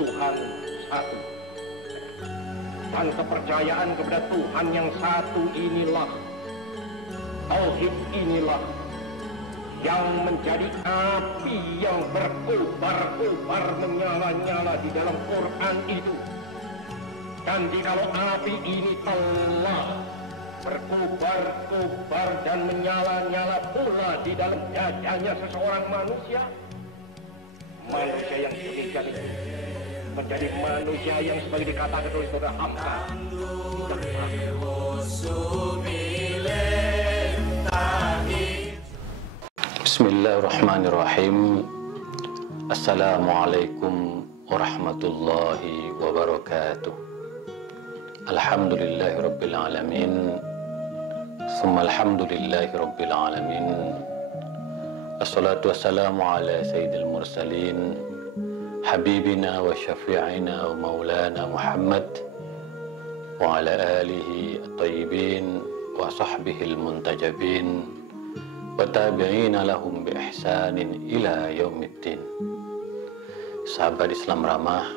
Tuhan satu. Dan kepercayaan kepada Tuhan yang satu inilah, tauhid inilah, yang menjadi api yang berkobar-kobar menyala-nyala di dalam Quran itu. Dan jikalau api ini telah berkobar-kobar dan menyala-nyala pula di dalam dadanya seseorang manusia, manusia yang demikian itu menjadi manusia yang sebagai dikatakan oleh saudara Hamka Bismillahirrahmanirrahim. Assalamualaikum warahmatullahi wabarakatuh. Alhamdulillahirabbil alamin. Summa alhamdulillahirabbil alamin. Assalatu wassalamu ala sayyidil mursalin habibina wa syafi'ina wa maulana Muhammad wa ala alihi at-tayyibin wa sahbihi al-muntajabin wa tabi'ina lahum bi ihsanin ila yaumiddin. Sahabat Islam ramah,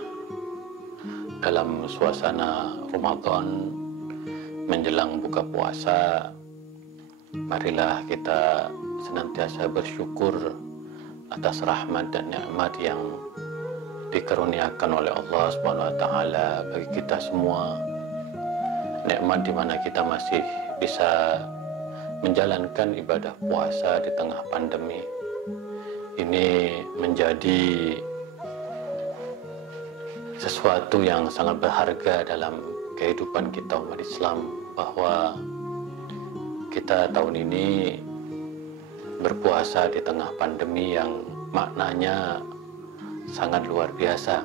dalam suasana Ramadan menjelang buka puasa, marilah kita senantiasa bersyukur atas rahmat dan nikmat yang dikaruniakan oleh Allah Subhanahu wa taala bagi kita semua. Nikmat di mana kita masih bisa menjalankan ibadah puasa di tengah pandemi. Ini menjadi sesuatu yang sangat berharga dalam kehidupan kita umat Islam, bahwa kita tahun ini berpuasa di tengah pandemi yang maknanya sangat luar biasa,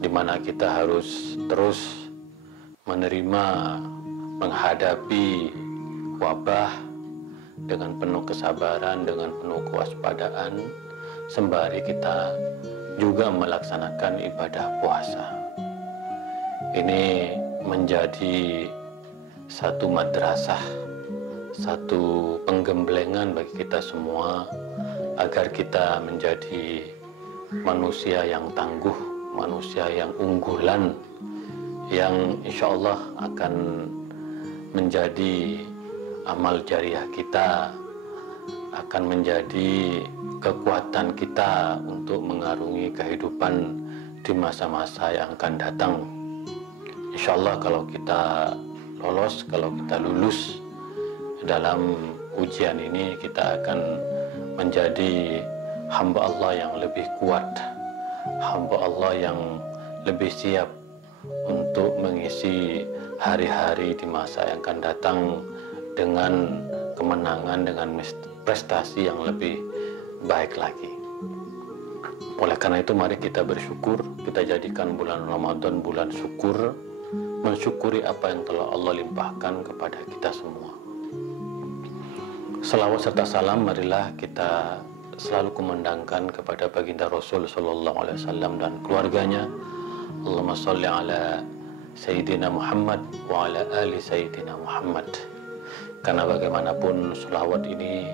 di mana kita harus terus menerima, menghadapi wabah dengan penuh kesabaran, dengan penuh kewaspadaan, sembari kita juga melaksanakan ibadah puasa. Ini menjadi satu madrasah, satu penggemblengan bagi kita semua, agar kita menjadi manusia yang tangguh, manusia yang unggulan, yang insya Allah akan menjadi amal jariah kita, akan menjadi kekuatan kita untuk mengarungi kehidupan di masa-masa yang akan datang. Insya Allah kalau kita lolos, kalau kita lulus dalam ujian ini, kita akan menjadi hamba Allah yang lebih kuat, hamba Allah yang lebih siap untuk mengisi hari-hari di masa yang akan datang dengan kemenangan, dengan prestasi yang lebih baik lagi. Oleh karena itu, mari kita bersyukur, kita jadikan bulan Ramadan bulan syukur, mensyukuri apa yang telah Allah limpahkan kepada kita semua. Salawat serta salam marilah kita selalu kumandangkan kepada baginda Rasul sallallahu alaihi wasallam dan keluarganya. Allahumma sholli ala Sayyidina Muhammad wa ala ali Sayyidina Muhammad. Karena bagaimanapun selawat ini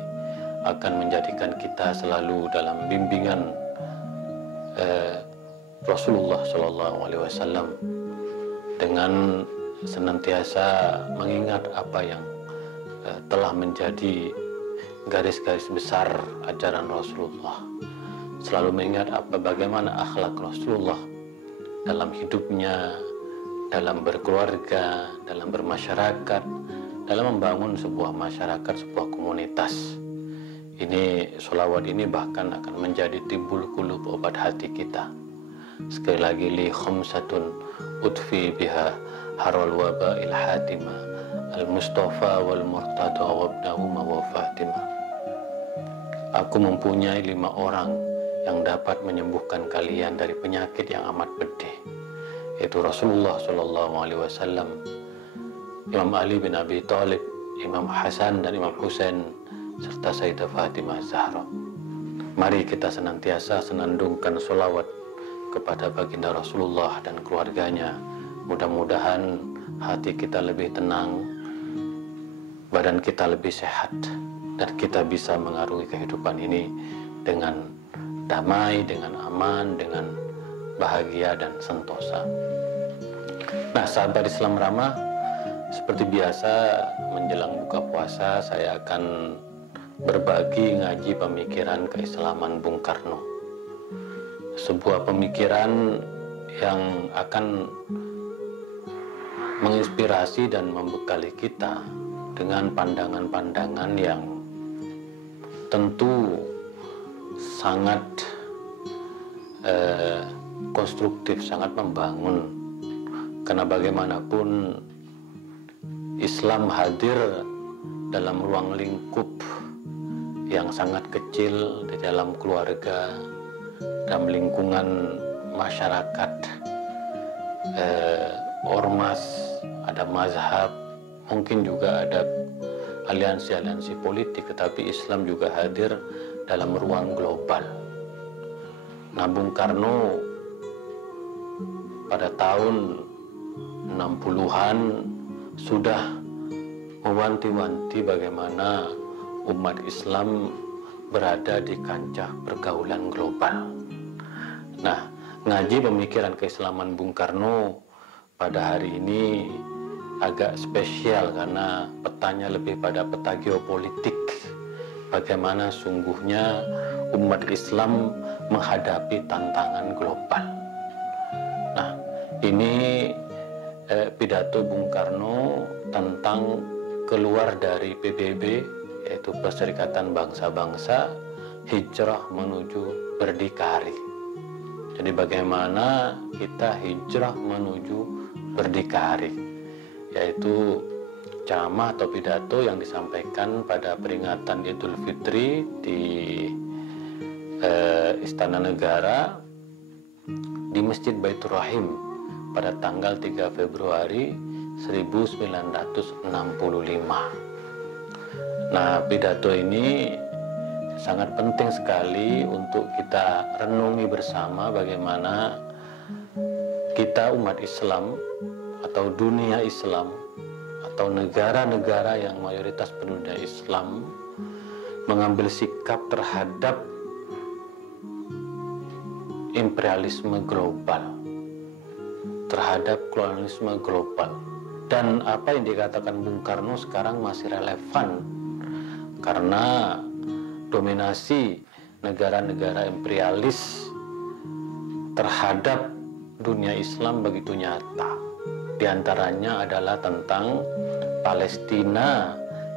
akan menjadikan kita selalu dalam bimbingan Rasulullah sallallahu alaihi wasallam, dengan senantiasa mengingat apa yang telah menjadi garis-garis besar ajaran Rasulullah, selalu mengingat bagaimana akhlak Rasulullah dalam hidupnya, dalam berkeluarga, dalam bermasyarakat, dalam membangun sebuah masyarakat, sebuah komunitas. Ini sholawat ini bahkan akan menjadi timbul qulub, obat hati kita. Sekali lagi, li khamsatun utfi biha harwal waba'il hatima al-mustafa wal murtada wabnahuma wa fatima. Aku mempunyai 5 orang yang dapat menyembuhkan kalian dari penyakit yang amat pedih, yaitu Rasulullah sallallahu alaihi wasallam, Imam Ali bin Abi Thalib, Imam Hasan dan Imam Husain, serta Sayyidah Fatimah Zahra. Mari kita senantiasa senandungkan sholawat kepada baginda Rasulullah dan keluarganya. Mudah-mudahan hati kita lebih tenang, badan kita lebih sehat, dan kita bisa mengarungi kehidupan ini dengan damai, dengan aman, dengan bahagia dan sentosa. Nah, sahabat Islam Ramah, seperti biasa menjelang buka puasa saya akan berbagi ngaji pemikiran keislaman Bung Karno. Sebuah pemikiran yang akan menginspirasi dan membekali kita dengan pandangan-pandangan yang tentu sangat konstruktif, sangat membangun. Karena bagaimanapun Islam hadir dalam ruang lingkup yang sangat kecil di dalam keluarga, dalam lingkungan masyarakat, ormas, ada mazhab, mungkin juga ada aliansi-aliansi politik, tetapi Islam juga hadir dalam ruang global. Nah, Bung Karno pada tahun 60-an sudah mewanti-wanti bagaimana umat Islam berada di kancah pergaulan global. Nah, ngaji pemikiran keislaman Bung Karno pada hari ini agak spesial karena petanya lebih pada peta geopolitik. Bagaimana sungguhnya umat Islam menghadapi tantangan global. Nah, ini pidato Bung Karno tentang keluar dari PBB, yaitu Perserikatan Bangsa-Bangsa, hijrah menuju berdikari. Jadi bagaimana kita hijrah menuju berdikari, yaitu ceramah atau pidato yang disampaikan pada peringatan Idul Fitri di Istana Negara di Masjid Baitur Rahim pada tanggal 3 Februari 1965. Nah, pidato ini sangat penting sekali untuk kita renungi bersama bagaimana kita umat Islam atau dunia Islam atau negara-negara yang mayoritas penduduk Islam mengambil sikap terhadap imperialisme global, terhadap kolonialisme global. Dan apa yang dikatakan Bung Karno sekarang masih relevan karena dominasi negara-negara imperialis terhadap dunia Islam begitu nyata. Di antaranya adalah tentang Palestina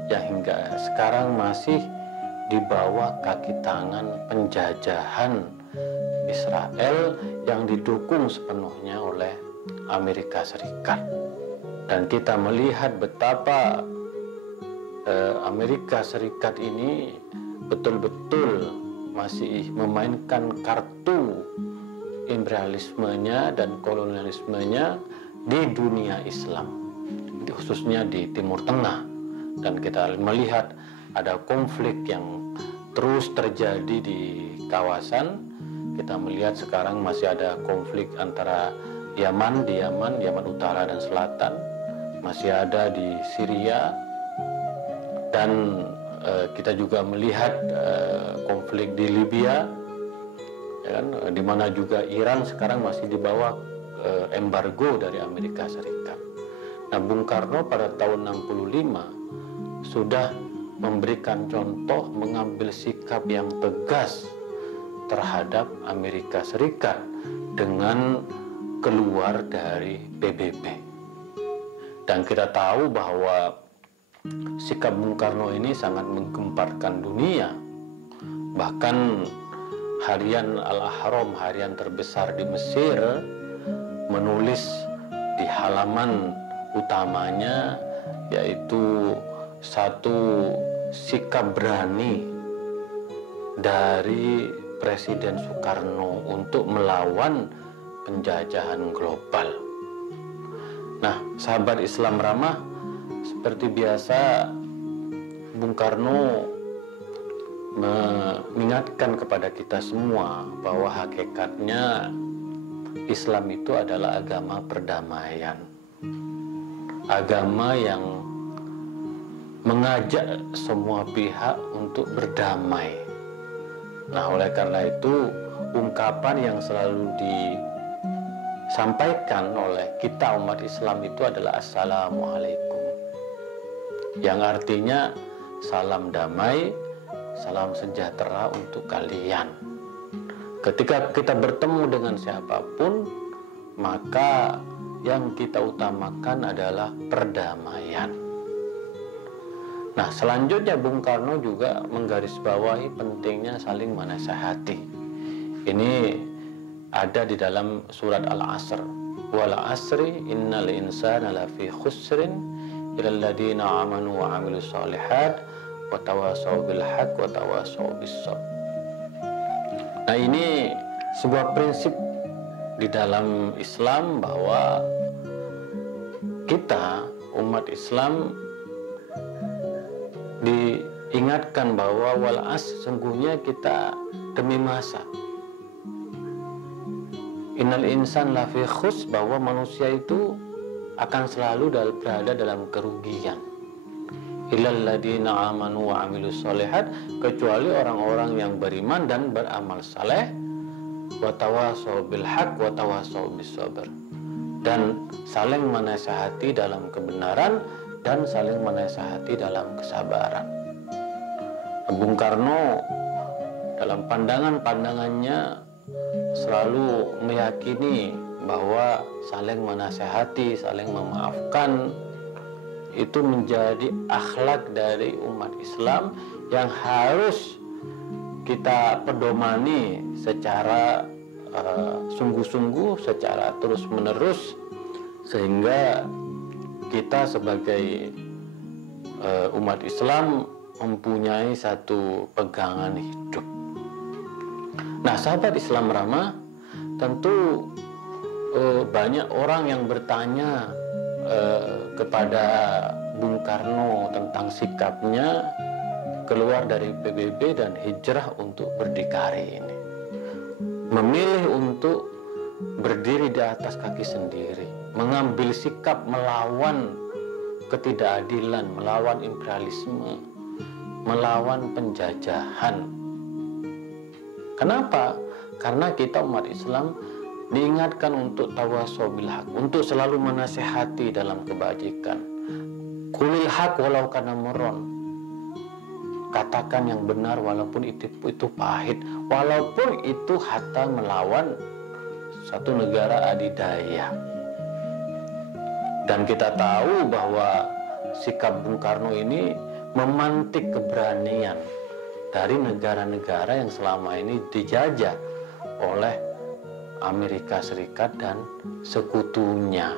yang hingga sekarang masih di bawah kaki tangan penjajahan Israel yang didukung sepenuhnya oleh Amerika Serikat. Dan kita melihat betapa Amerika Serikat ini betul-betul masih memainkan kartu imperialismenya dan kolonialismenya di dunia Islam, khususnya di Timur Tengah. Dan kita melihat ada konflik yang terus terjadi di kawasan. Kita melihat sekarang masih ada konflik antara Yaman Utara dan Selatan, masih ada di Syria, dan kita juga melihat konflik di Libya, ya kan, di mana juga Iran sekarang masih di bawah embargo dari Amerika Serikat. Nah, Bung Karno pada tahun 65 sudah memberikan contoh mengambil sikap yang tegas terhadap Amerika Serikat dengan keluar dari PBB. Dan kita tahu bahwa sikap Bung Karno ini sangat menggemparkan dunia. Bahkan harian Al-Ahram, harian terbesar di Mesir, menulis di halaman utamanya yaitu satu sikap berani dari Presiden Soekarno untuk melawan penjajahan global. Nah, sahabat Islam Ramah, seperti biasa Bung Karno mengingatkan kepada kita semua bahwa hakikatnya Islam itu adalah agama perdamaian, agama yang mengajak semua pihak untuk berdamai. Nah, oleh karena itu ungkapan yang selalu disampaikan oleh kita umat Islam itu adalah Assalamualaikum, yang artinya salam damai, salam sejahtera untuk kalian. Ketika kita bertemu dengan siapapun, maka yang kita utamakan adalah perdamaian. Nah, selanjutnya Bung Karno juga menggarisbawahi pentingnya saling menasehati. Ini ada di dalam surat Al-Asr. Wal asri innal insana lafi khusrin illal ladzina amanu wa amilus shalihat wa tawassaw bil haqq wa tawassaw bis sabr. Nah, ini sebuah prinsip di dalam Islam bahwa kita umat Islam diingatkan bahwa wal as, sesungguhnya kita demi masa. Innal insan lafi khus, bahwa manusia itu akan selalu berada dalam kerugian. Illal ladzina amanu wa amilus shalihat, kecuali orang-orang yang beriman dan beramal saleh, wa tawassaw bil haqq wa tawassaw bis sabr, dan saling menasihati dalam kebenaran dan saling menasihati dalam kesabaran. Bung Karno dalam pandangannya selalu meyakini bahwa saling menasihati, saling memaafkan itu menjadi akhlak dari umat Islam yang harus kita pedomani secara sungguh-sungguh, secara terus-menerus, sehingga kita sebagai umat Islam mempunyai satu pegangan hidup. Nah, sahabat Islam Ramah, tentu banyak orang yang bertanya kepada Bung Karno tentang sikapnya keluar dari PBB dan hijrah untuk berdikari ini, memilih untuk berdiri di atas kaki sendiri, mengambil sikap melawan ketidakadilan, melawan imperialisme, melawan penjajahan. Kenapa? Karena kita umat Islam diingatkan untuk tawassaw bil haq, untuk selalu menasehati dalam kebajikan. Qulil haq walau kana murran, katakan yang benar walaupun itu pahit, walaupun itu hatta melawan satu negara adidaya. Dan kita tahu bahwa sikap Bung Karno ini memantik keberanian dari negara-negara yang selama ini dijajah oleh Amerika Serikat dan sekutunya.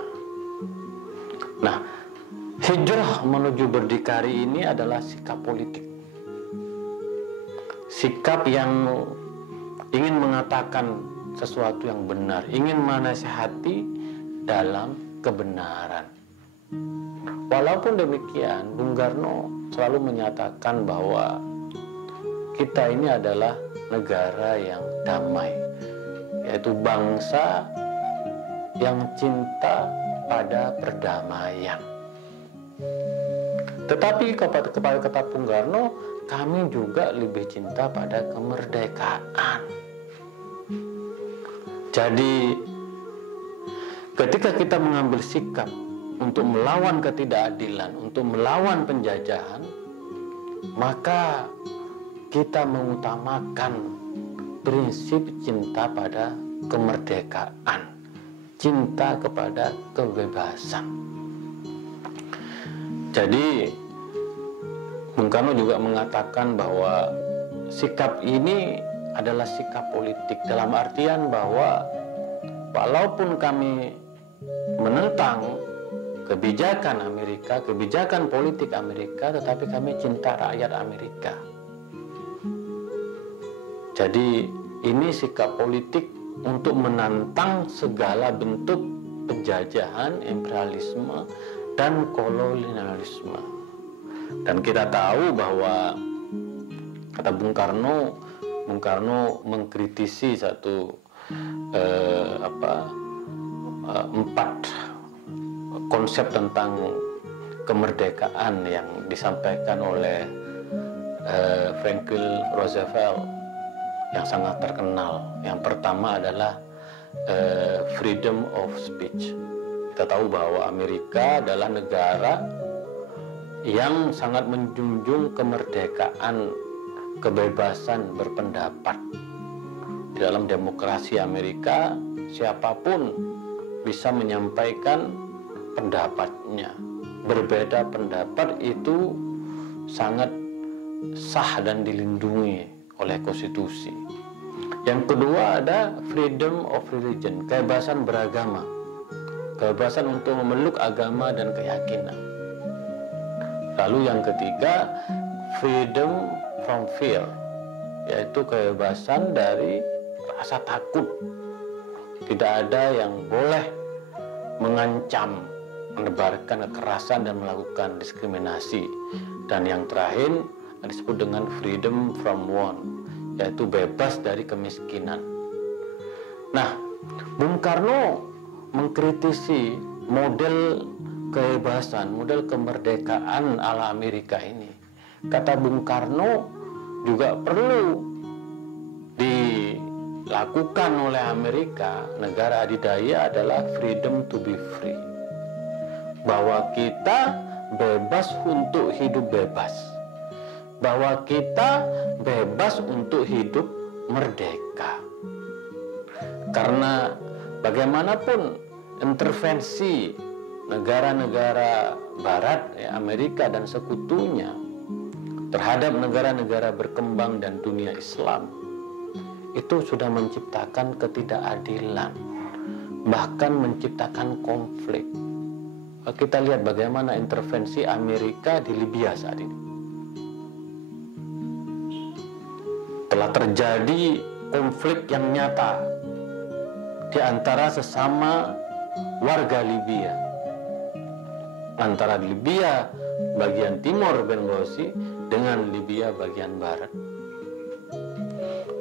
Nah, hijrah menuju berdikari ini adalah sikap politik, sikap yang ingin mengatakan sesuatu yang benar, ingin menasihati dalam kebenaran. Walaupun demikian, Bung Karno selalu menyatakan bahwa kita ini adalah negara yang damai, yaitu bangsa yang cinta pada perdamaian. Tetapi kepada kata Bung Karno, kami juga lebih cinta pada kemerdekaan. Jadi ketika kita mengambil sikap untuk melawan ketidakadilan, untuk melawan penjajahan, maka kita mengutamakan prinsip cinta pada kemerdekaan, cinta kepada kebebasan. Jadi Bung Karno juga mengatakan bahwa sikap ini adalah sikap politik, dalam artian bahwa walaupun kami menentang kebijakan Amerika, kebijakan politik Amerika, tetapi kami cinta rakyat Amerika. Jadi ini sikap politik untuk menantang segala bentuk penjajahan, imperialisme, dan kolonialisme. Dan kita tahu bahwa kata Bung Karno mengkritisi empat konsep tentang kemerdekaan yang disampaikan oleh Franklin Roosevelt yang sangat terkenal. Yang pertama adalah freedom of speech. Kita tahu bahwa Amerika adalah negara yang sangat menjunjung kemerdekaan, kebebasan berpendapat. Di dalam demokrasi Amerika, siapapun bisa menyampaikan pendapatnya. Berbeda pendapat itu sangat sah dan dilindungi oleh konstitusi. Yang kedua ada freedom of religion, kebebasan beragama, kebebasan untuk memeluk agama dan keyakinan. Lalu yang ketiga, freedom from fear, yaitu kebebasan dari rasa takut. Tidak ada yang boleh mengancam, menebarkan kekerasan dan melakukan diskriminasi. Dan yang terakhir disebut dengan freedom from want, yaitu bebas dari kemiskinan. Nah, Bung Karno mengkritisi model kebebasan, model kemerdekaan ala Amerika ini. Kata Bung Karno, juga perlu dilakukan oleh Amerika, negara adidaya, adalah freedom to be free. Bahwa kita bebas untuk hidup bebas. Bahwa kita bebas untuk hidup merdeka. Karena bagaimanapun intervensi negara-negara barat, Amerika dan sekutunya terhadap negara-negara berkembang dan dunia Islam, itu sudah menciptakan ketidakadilan, bahkan menciptakan konflik. Kita lihat bagaimana intervensi Amerika di Libya saat ini. Telah terjadi konflik yang nyata di antara sesama warga Libya, antara Libya bagian timur Benghazi dengan Libya bagian barat.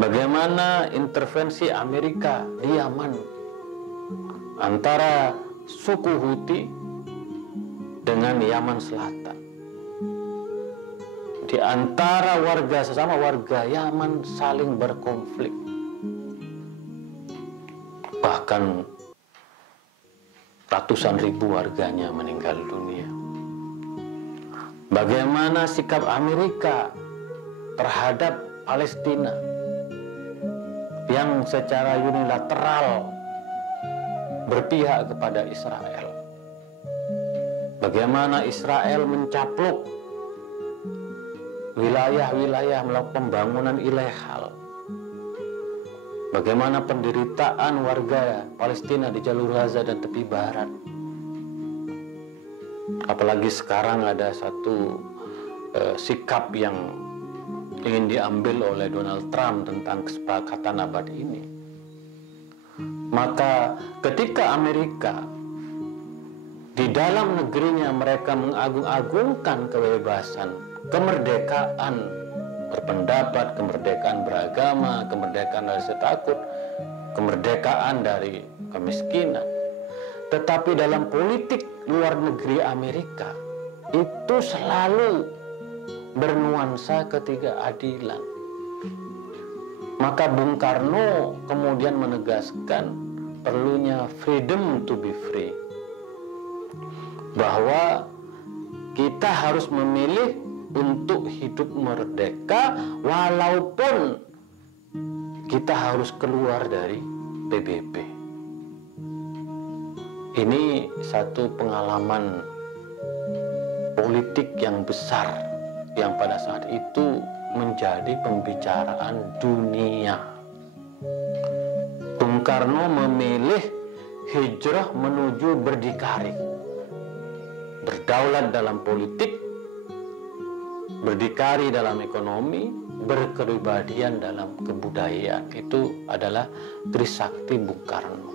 Bagaimana intervensi Amerika di Yaman antara suku Houthi dengan Yaman Selatan. Di antara warga, sesama warga Yaman saling berkonflik. Bahkan ratusan ribu warganya meninggal dunia. Bagaimana sikap Amerika terhadap Palestina yang secara unilateral berpihak kepada Israel. Bagaimana Israel mencaplok wilayah-wilayah melakukan pembangunan ilegal. Bagaimana penderitaan warga Palestina di jalur Gaza dan tepi barat. Apalagi sekarang ada satu sikap yang ingin diambil oleh Donald Trump tentang kesepakatan abad ini. Maka ketika Amerika di dalam negerinya mereka mengagung-agungkan kebebasan, kemerdekaan berpendapat, kemerdekaan beragama, kemerdekaan dari rasa takut, kemerdekaan dari kemiskinan. Tetapi dalam politik luar negeri Amerika itu selalu bernuansa ketidakadilan. Maka Bung Karno kemudian menegaskan perlunya freedom to be free. Bahwa kita harus memilih untuk hidup merdeka walaupun kita harus keluar dari PBB. Ini satu pengalaman politik yang besar yang pada saat itu menjadi pembicaraan dunia. Bung Karno memilih hijrah menuju berdikari, berdaulat dalam politik, berdikari dalam ekonomi, berkepribadian dalam kebudayaan. Itu adalah trisakti Bung Karno.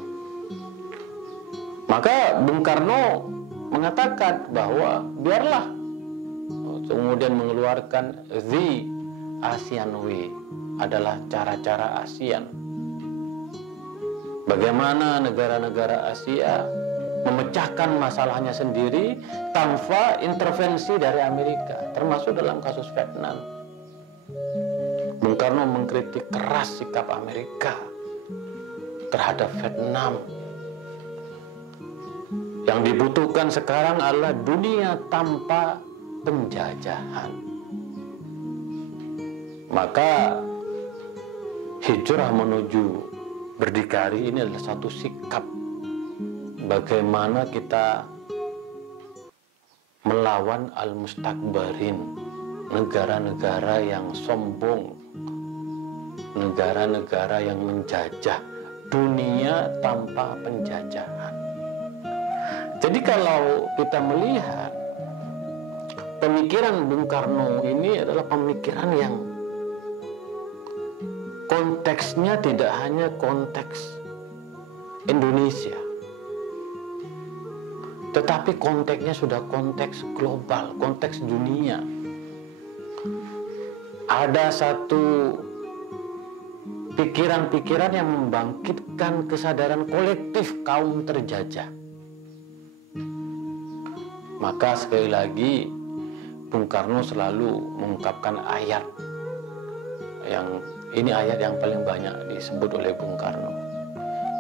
Maka Bung Karno mengatakan bahwa biarlah, kemudian mengeluarkan The ASEAN Way, adalah cara-cara ASEAN. Bagaimana negara-negara Asia memecahkan masalahnya sendiri tanpa intervensi dari Amerika, termasuk dalam kasus Vietnam. Bung Karno mengkritik keras sikap Amerika terhadap Vietnam. Yang dibutuhkan sekarang adalah dunia tanpa penjajahan. Maka hijrah menuju berdikari ini adalah satu sikap bagaimana kita melawan al-mustakbarin, negara-negara yang sombong, negara-negara yang menjajah dunia tanpa penjajahan. Jadi kalau kita melihat pemikiran Bung Karno ini adalah pemikiran yang konteksnya tidak hanya konteks Indonesia, tetapi konteksnya sudah konteks global, konteks dunia. Ada satu pikiran-pikiran yang membangkitkan kesadaran kolektif kaum terjajah. Maka sekali lagi Bung Karno selalu mengungkapkan ayat yang ini ayat yang paling banyak disebut oleh Bung Karno.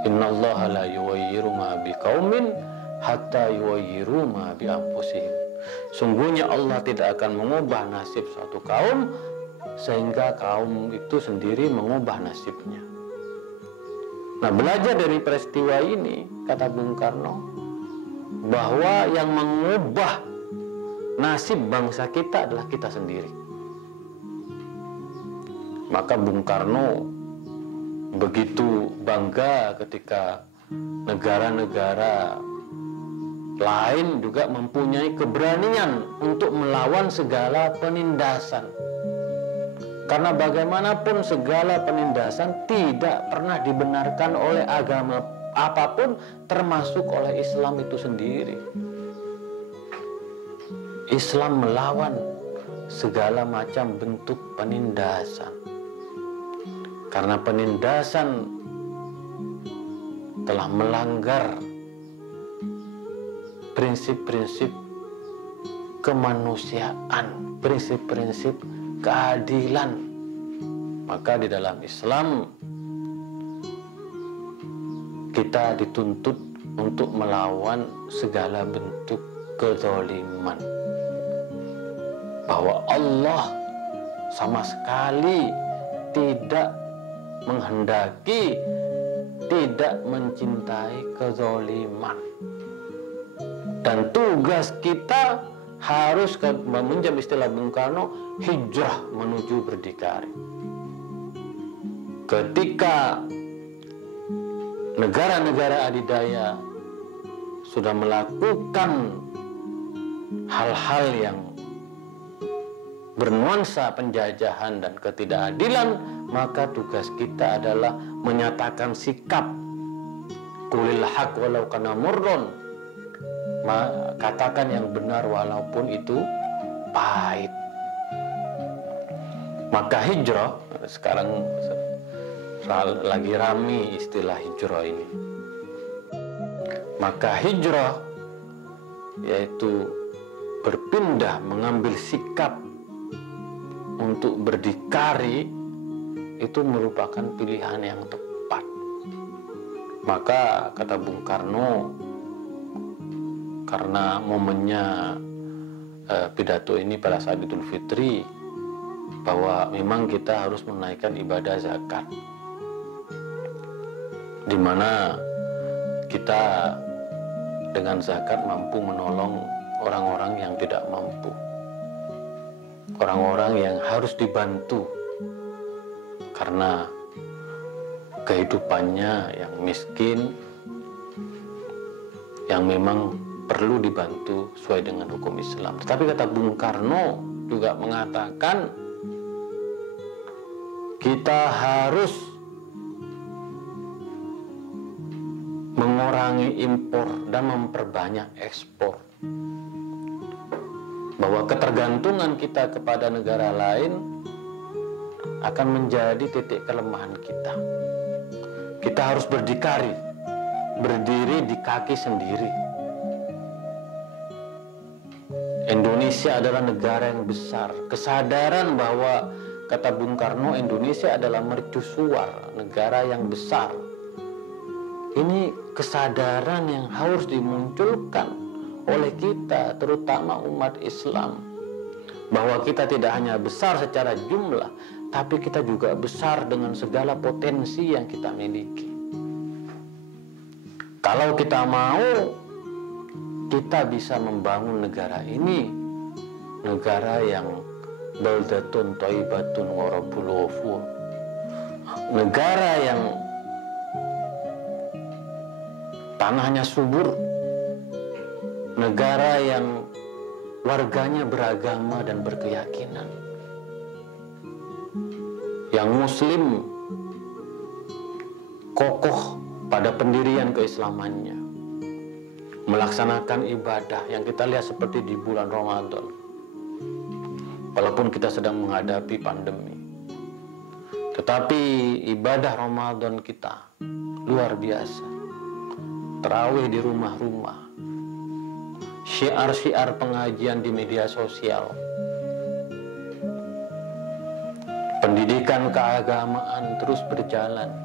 Innallaha la yughayyiru ma biqaumin hatta yughayyiru ma bi anfusihim. Sungguhnya Allah tidak akan mengubah nasib suatu kaum sehingga kaum itu sendiri mengubah nasibnya. Nah, belajar dari peristiwa ini, kata Bung Karno, bahwa yang mengubah nasib bangsa kita adalah kita sendiri. Maka Bung Karno begitu bangga ketika negara-negara lain juga mempunyai keberanian untuk melawan segala penindasan. Karena bagaimanapun segala penindasan tidak pernah dibenarkan oleh agama apapun, termasuk oleh Islam itu sendiri. Islam melawan segala macam bentuk penindasan. Karena penindasan telah melanggar prinsip-prinsip kemanusiaan, prinsip-prinsip keadilan. Maka di dalam Islam kita dituntut untuk melawan segala bentuk kezaliman. Bahwa Allah sama sekali tidak menghendaki, tidak mencintai kezaliman. Dan tugas kita harus, meminjam istilah Bung Karno, hijrah menuju berdikari. Ketika negara-negara adidaya sudah melakukan hal-hal yang bernuansa penjajahan dan ketidakadilan, maka tugas kita adalah menyatakan sikap qulil haq walau kana murron, katakan yang benar walaupun itu pahit. Maka hijrah, sekarang lagi rame istilah hijrah ini. Maka hijrah yaitu berpindah, mengambil sikap untuk berdikari, itu merupakan pilihan yang tepat. Maka kata Bung Karno, karena momennya pidato ini pada saat Idul Fitri, bahwa memang kita harus menaikkan ibadah zakat, di mana kita dengan zakat mampu menolong orang-orang yang tidak mampu, orang-orang yang harus dibantu karena kehidupannya yang miskin, yang memang perlu dibantu sesuai dengan hukum Islam. Tetapi kata Bung Karno juga mengatakan kita harus mengurangi impor dan memperbanyak ekspor. Bahwa ketergantungan kita kepada negara lain akan menjadi titik kelemahan kita. Kita harus berdikari, berdiri di kaki sendiri. Indonesia adalah negara yang besar. Kesadaran bahwa, kata Bung Karno, Indonesia adalah mercusuar, negara yang besar, Ini kesadaran yang harus dimunculkan oleh kita, terutama umat Islam, bahwa kita tidak hanya besar secara jumlah, tapi kita juga besar dengan segala potensi yang kita miliki. Kalau kita mau, kita bisa membangun negara ini, negara yang baldatun thayyibatun wa rabbul ghafur, negara yang tanahnya subur, negara yang warganya beragama dan berkeyakinan, yang muslim kokoh pada pendirian keislamannya, melaksanakan ibadah yang kita lihat seperti di bulan Ramadan, walaupun kita sedang menghadapi pandemi, tetapi ibadah Ramadan kita luar biasa. Tarawih di rumah-rumah, syiar-syiar pengajian di media sosial, pendidikan keagamaan terus berjalan,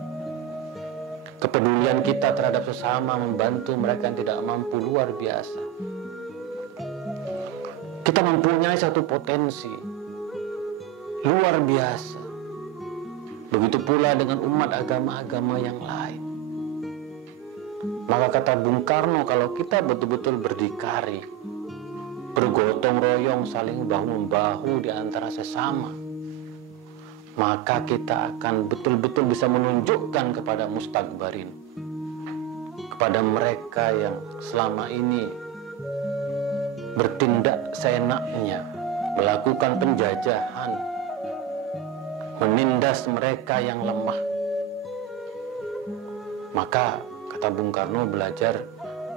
kepedulian kita terhadap sesama, membantu mereka yang tidak mampu, luar biasa. Kita mempunyai satu potensi luar biasa. Begitu pula dengan umat agama-agama yang lain. Maka kata Bung Karno, kalau kita betul-betul berdikari, bergotong royong, saling bahu-membahu di antara sesama, maka kita akan betul-betul bisa menunjukkan kepada mustakbarin, kepada mereka yang selama ini bertindak seenaknya, melakukan penjajahan, menindas mereka yang lemah. Maka kata Bung Karno, belajar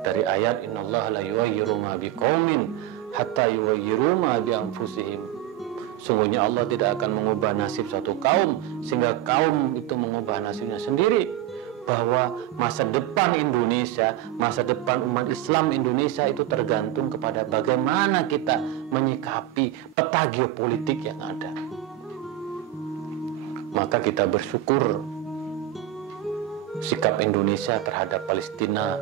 dari ayat innallaha la yughayyiru ma biqaumin hatta yughayyiru ma bi anfusihim. Sungguhnya Allah tidak akan mengubah nasib suatu kaum sehingga kaum itu mengubah nasibnya sendiri. Bahwa masa depan Indonesia, masa depan umat Islam Indonesia itu tergantung kepada bagaimana kita menyikapi peta geopolitik yang ada. Maka kita bersyukur sikap Indonesia terhadap Palestina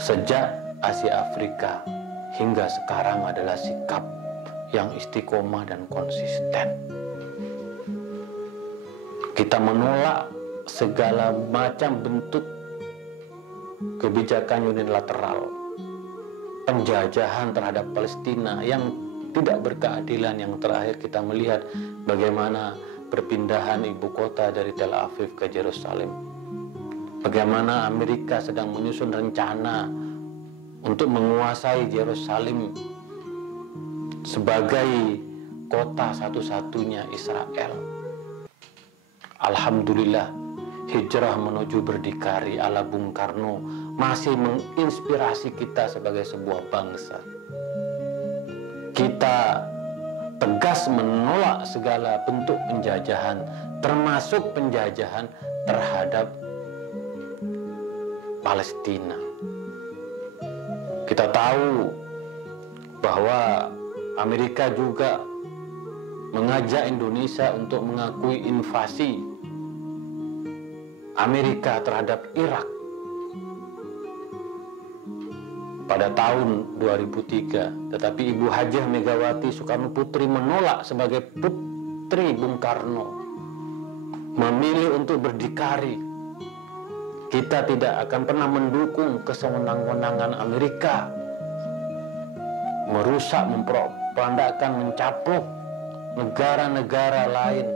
sejak Asia Afrika hingga sekarang adalah sikap yang istiqomah dan konsisten. Kita menolak segala macam bentuk kebijakan unilateral, penjajahan terhadap Palestina yang tidak berkeadilan. Yang terakhir kita melihat bagaimana perpindahan ibu kota dari Tel Aviv ke Yerusalem. Bagaimana Amerika sedang menyusun rencana untuk menguasai Yerusalem sebagai kota satu-satunya Israel. Alhamdulillah, hijrah menuju berdikari ala Bung Karno masih menginspirasi kita sebagai sebuah bangsa. Kita tegas menolak segala bentuk penjajahan, termasuk penjajahan terhadap Palestina. Kita tahu bahwa Amerika juga mengajak Indonesia untuk mengakui invasi Amerika terhadap Irak pada tahun 2003, tetapi Ibu Hajah Megawati Soekarno Putri menolak sebagai putri Bung Karno, memilih untuk berdikari. Kita tidak akan pernah mendukung kesewenang-wenangan Amerika merusak, mempropagandakan, mencaplok negara-negara lain.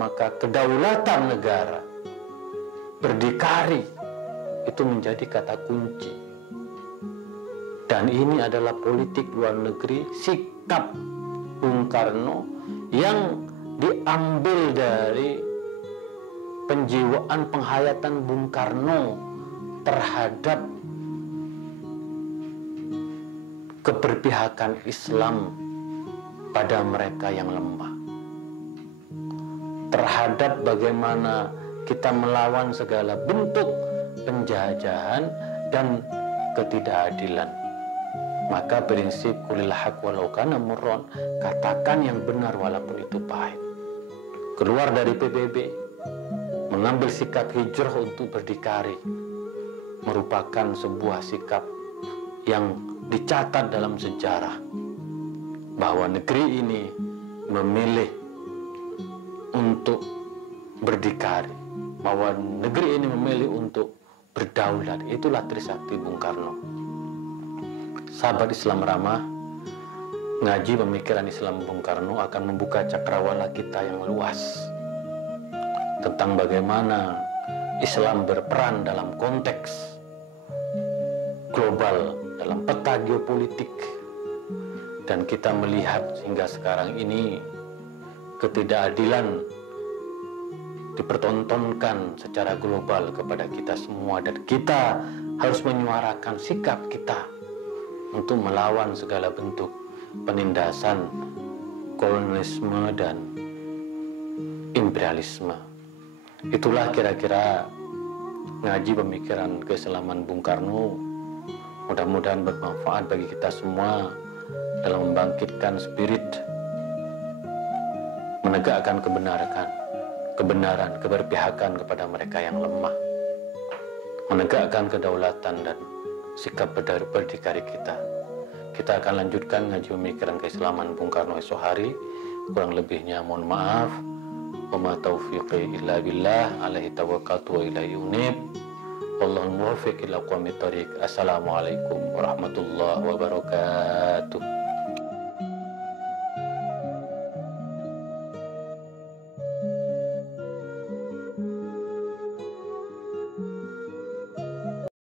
Maka kedaulatan negara, berdikari, itu menjadi kata kunci. Dan ini adalah politik luar negeri, sikap Bung Karno yang diambil dari penjiwaan penghayatan Bung Karno terhadap keberpihakan Islam pada mereka yang lemah, terhadap bagaimana kita melawan segala bentuk penjajahan dan ketidakadilan. Maka prinsip kulil haq walau kana murran, katakan yang benar walaupun itu pahit. Keluar dari PBB, mengambil sikap hijrah untuk berdikari merupakan sebuah sikap yang dicatat dalam sejarah bahwa negeri ini memilih untuk berdikari, bahwa negeri ini memilih untuk berdaulat. Itulah Trisakti Bung Karno. Sahabat Islam ramah, ngaji pemikiran Islam Bung Karno akan membuka cakrawala kita yang luas tentang bagaimana Islam berperan dalam konteks global, dalam peta geopolitik. Dan kita melihat hingga sekarang ini ketidakadilan dipertontonkan secara global kepada kita semua, dan kita harus menyuarakan sikap kita untuk melawan segala bentuk penindasan kolonialisme dan imperialisme. Itulah kira-kira ngaji pemikiran keislaman Bung Karno. Mudah-mudahan bermanfaat bagi kita semua dalam membangkitkan spirit menegakkan kebenaran, keberpihakan kepada mereka yang lemah, menegakkan kedaulatan dan sikap berdikari kita. Kita akan lanjutkan ngaji pemikiran keislaman Bung Karno esok hari. Kurang lebihnya mohon maaf. Wa ma taufiqi illa billah, alaihi tawakkaltu wa ilaihi unib. Wallahul muwaffiq ila aqwamit thoriq. Assalamualaikum warahmatullahi wabarakatuh.